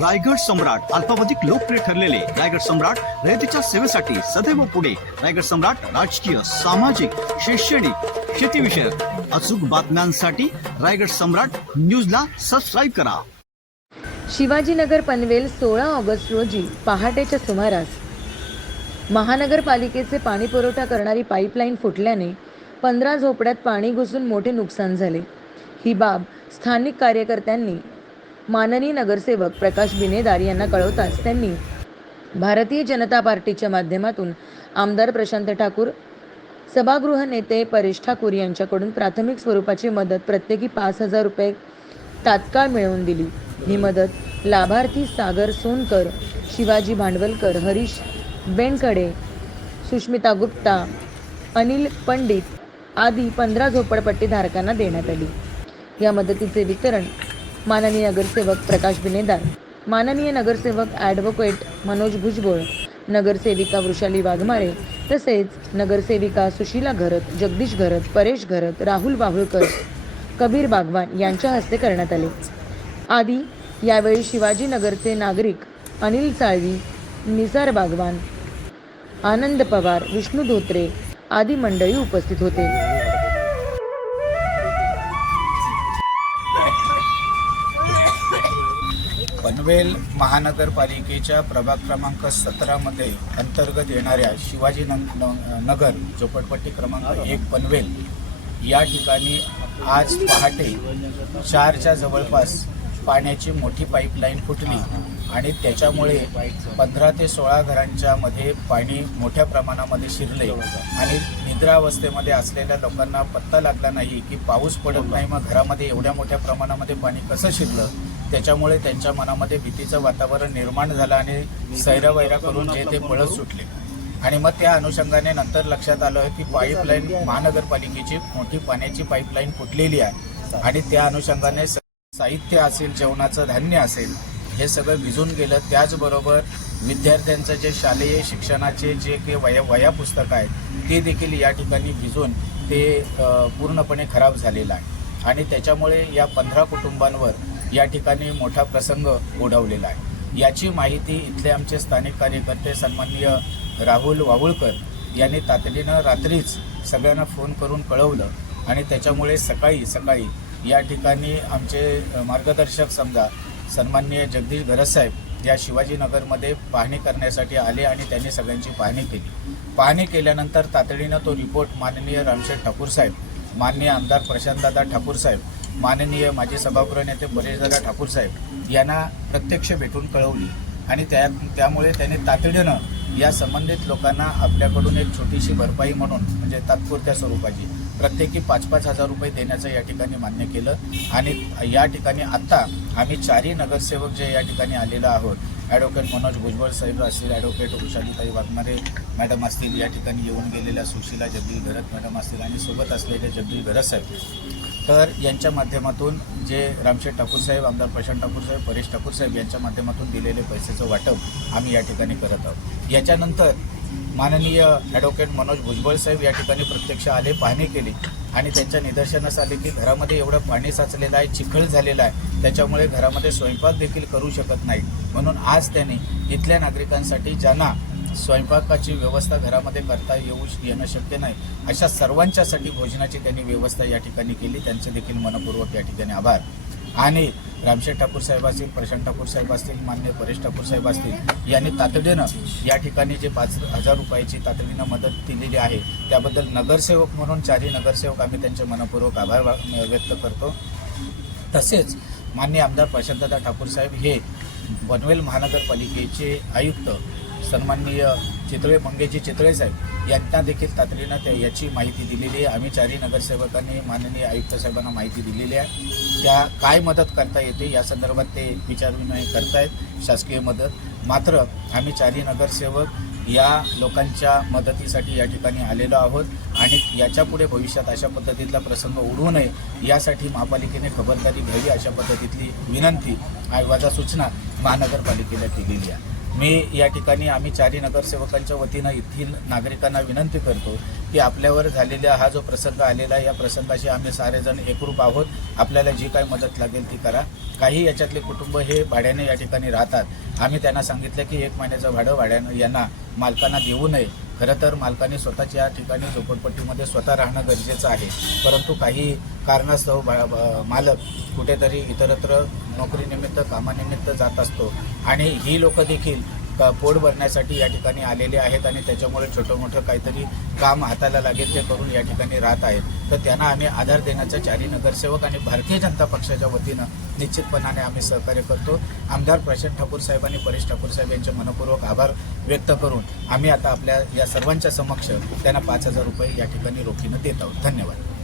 रायगड सम्राट अल्पावधिक लोकप्रिय ठरलेले रायगड सम्राट रयतेच्या सेवेसाठी सदैव पुढे रायगड सम्राट राजकीय सामाजिक शैक्षणिक शेतीविषयक अचूक बातम्यांसाठी रायगड सम्राट न्यूजला सबस्क्राईब करा शिवाजीनगर पनवेल सोळा ऑगस्ट रोजी पहाटेच्या सुमारास महानगरपालिकेचे पाणी पुरवठा करणारी पाईपलाईन फुटल्याने पंधरा झोपड्यात पाणी घुसून मोठे नुकसान झाले ही बाब स्थानिक कार्यकर्त्यांनी माननीय नगरसेवक प्रकाश बिनेदार यांना कळवताच त्यांनी भारतीय जनता पार्टीच्या माध्यमातून आमदार प्रशांत ठाकूर सभागृह नेते परेश ठाकूर यांच्याकडून प्राथमिक स्वरूपाची मदत प्रत्येकी पाच हजार रुपये तात्काळ मिळवून दिली ही मदत लाभार्थी सागर सोनकर शिवाजी भांडवलकर हरीश बेनकडे सुष्मिता गुप्ता अनिल पंडित आदी पंधरा झोपडपट्टीधारकांना देण्यात आली या मदतीचे वितरण माननीय नगरसेवक प्रकाश बिनेदार माननीय नगरसेवक ॲडव्होकेट मनोज भुजबळ नगरसेविका वृषाली वाघमारे तसेच नगरसेविका सुशीला घरत जगदीश घरत परेश घरत राहुल वाहुळकर कबीर बागवान यांच्या हस्ते करण्यात आले आदी यावेळी शिवाजीनगरचे नागरिक अनिल साळवी निसार बागवान आनंद पवार विष्णू धोत्रे आदी मंडळी उपस्थित होते पनवेल महानगरपालिकेच्या प्रभाग क्रमांक सतरामध्ये अंतर्गत येणाऱ्या शिवाजी नगर झोपडपट्टी क्रमांक एक पनवेल या ठिकाणी आज पहाटे चारच्या जवळपास पाण्याची मोठी पाईपलाईन फुटली आणि त्याच्यामुळे पंधरा ते सोळा घरांच्यामध्ये पाणी मोठ्या प्रमाणामध्ये शिरले आणि निद्रावस्थेमध्ये असलेल्या लोकांना पत्ता लागला नाही की पाऊस पडत नाही मग घरामध्ये एवढ्या मोठ्या प्रमाणामध्ये पाणी कसं शिरलं त्याच्यामुळे त्यांच्या मनामध्ये भीतीचं वातावरण निर्माण झालं आणि सैरावैरा करून जे ते पळत सुटले आणि मग त्या अनुषंगाने नंतर लक्षात आलं की पाईपलाईन महानगरपालिकेची मोठी पाण्याची पाईपलाईन फुटलेली आहे आणि त्या अनुषंगाने साहित्य असेल जेवणाचं धान्य असेल हे सगळं भिजून गेलं त्याचबरोबर विद्यार्थ्यांचं जे शालेय शिक्षणाचे जे काही वया वया पुस्तकं आहेत ते देखील या ठिकाणी भिजून ते पूर्णपणे खराब झालेलं आहे आणि त्याच्यामुळे या पंधरा कुटुंबांवर या ठिकाणी मोठा प्रसंग ओढवलेला आहे याची माहिती इथले आमचे स्थानिक कार्यकर्ते सन्माननीय राहुल वावुळकर यांनी तातडीनं रात्रीच सगळ्यांना फोन करून कळवलं आणि त्याच्यामुळे सकाळी सकाळी या ठिकाणी आमचे मार्गदर्शक समजा सन्माननीय जगदीश घरसाहेब या शिवाजीनगरमध्ये पाहणी करण्यासाठी आले आणि त्यांनी सगळ्यांची पाहणी केली पाहणी केल्यानंतर तातडीनं तो रिपोर्ट माननीय रामशेठ ठाकूर साहेब माननीय आमदार प्रशांतदादा ठाकूर साहेब माननीय माजी सभागृह नेते परेशदादा ठाकूर साहेब यांना प्रत्यक्ष भेटून कळवली आणि त्या त्यामुळे त्यांनी तातडीनं या संबंधित लोकांना आपल्याकडून एक छोटीशी भरपाई म्हणून म्हणजे तात्पुरत्या स्वरूपाची प्रत्येकी पाच पाच हजार रुपये देण्याचं या ठिकाणी मान्य केलं आणि या ठिकाणी आत्ता आम्ही चारही नगरसेवक जे या ठिकाणी आलेलो आहोत ॲडव्होकेट मनोज भुजबळ साहेब असतील ॲडव्होकेट उषाजीताई वाघमारे मॅडम असतील या ठिकाणी येऊन गेलेल्या सुशीला जगदीश घरत मॅडम असतील आणि सोबत असलेले जगदीश घरत साहेब तर यांच्या माध्यमातून जे रामशेठ साहेब आमदार प्रशांत साहेब परेश साहेब यांच्या माध्यमातून दिलेले पैशाचं वाटप आम्ही या ठिकाणी करत आहोत याच्यानंतर माननीय ॲडव्होकेट मनोज भुजबळ साहेब या ठिकाणी प्रत्यक्ष आले पाहणी केली आणि त्यांच्या निदर्शनास आले की घरामध्ये एवढं पाणी साचलेलं आहे चिखल झालेलं आहे त्याच्यामुळे घरामध्ये स्वयंपाक देखील करू शकत नाही म्हणून आज त्यांनी इथल्या नागरिकांसाठी ज्यांना स्वयंपाकाची व्यवस्था घरामध्ये करता येऊ येणं शक्य नाही अशा सर्वांच्यासाठी भोजनाची त्यांनी व्यवस्था या ठिकाणी केली त्यांचे देखील मनपूर्वक या ठिकाणी आभार आणि रामशेठ ठाकूर साहेब असतील प्रशांत ठाकूर साहेब असतील मान्य परेश ठाकूर साहेब असतील यांनी तातडीनं या ठिकाणी जे पाच हजार रुपयाची तातडीनं मदत दिलेली आहे त्याबद्दल नगरसेवक म्हणून चारही नगरसेवक आम्ही त्यांचे मनपूर्वक आभार व्यक्त करतो तसेच मान्य आमदार प्रशांतदा ठाकूर साहेब हे वनवेल महानगरपालिकेचे आयुक्त सन्माननीय चितळे मंगेजी चितळे साहेब यांना देखील तातडीनं त्या याची माहिती दिलेली आहे आम्ही चारही नगरसेवकांनी माननीय आयुक्त साहेबांना माहिती दिलेली आहे त्या काय मदत करता येते या संदर्भात ते विचारविनिमय करतायत शासकीय मदत मात्र आम्ही चारही नगरसेवक या लोकांच्या मदतीसाठी या ठिकाणी आलेलो आहोत आणि याच्यापुढे भविष्यात अशा पद्धतीतला प्रसंग उडवू नये यासाठी महापालिकेने खबरदारी घ्यावी अशा पद्धतीतली विनंती आयोगाच्या सूचना महानगरपालिकेला केलेली आहे मी या ठिकाणी आम्ही चारी नगरसेवकांच्या वतीनं येथील नागरिकांना विनंती करतो की आपल्यावर झालेला हा जो प्रसंग आलेला आहे या प्रसंगाशी आम्ही सारेजण एकरूप आहोत आपल्याला जी काही मदत लागेल ती करा काही याच्यातले कुटुंब हे भाड्याने या ठिकाणी राहतात आम्ही त्यांना सांगितलं की एक महिन्याचं भाडं भाड्यानं यांना मालकांना देऊ नये खरं तर मालकाने स्वतःच्या या ठिकाणी झोपडपट्टीमध्ये स्वतः राहणं गरजेचं आहे परंतु काही कारणास्तव मालक कुठेतरी इतरत्र नोकरीनिमित्त कामानिमित्त जात असतो आणि ही लोकं देखील पोट भरण्यासाठी या ठिकाणी आलेले आहेत आणि त्याच्यामुळे छोटं मोठं काहीतरी काम हाताला लागेल ते करून या ठिकाणी राहत आहेत तर त्यांना आम्ही आधार देण्याचा चारी नगरसेवक आणि भारतीय जनता पक्षाच्या वतीनं निश्चितपणाने आम्ही सहकार्य करतो आमदार प्रशांत ठाकूर साहेब आणि परेश ठाकूर साहेब यांचे मनपूर्वक आभार व्यक्त करून आम्ही आता आपल्या या सर्वांच्या समक्ष त्यांना पाच हजार रुपये या ठिकाणी रोखीनं देत आहोत धन्यवाद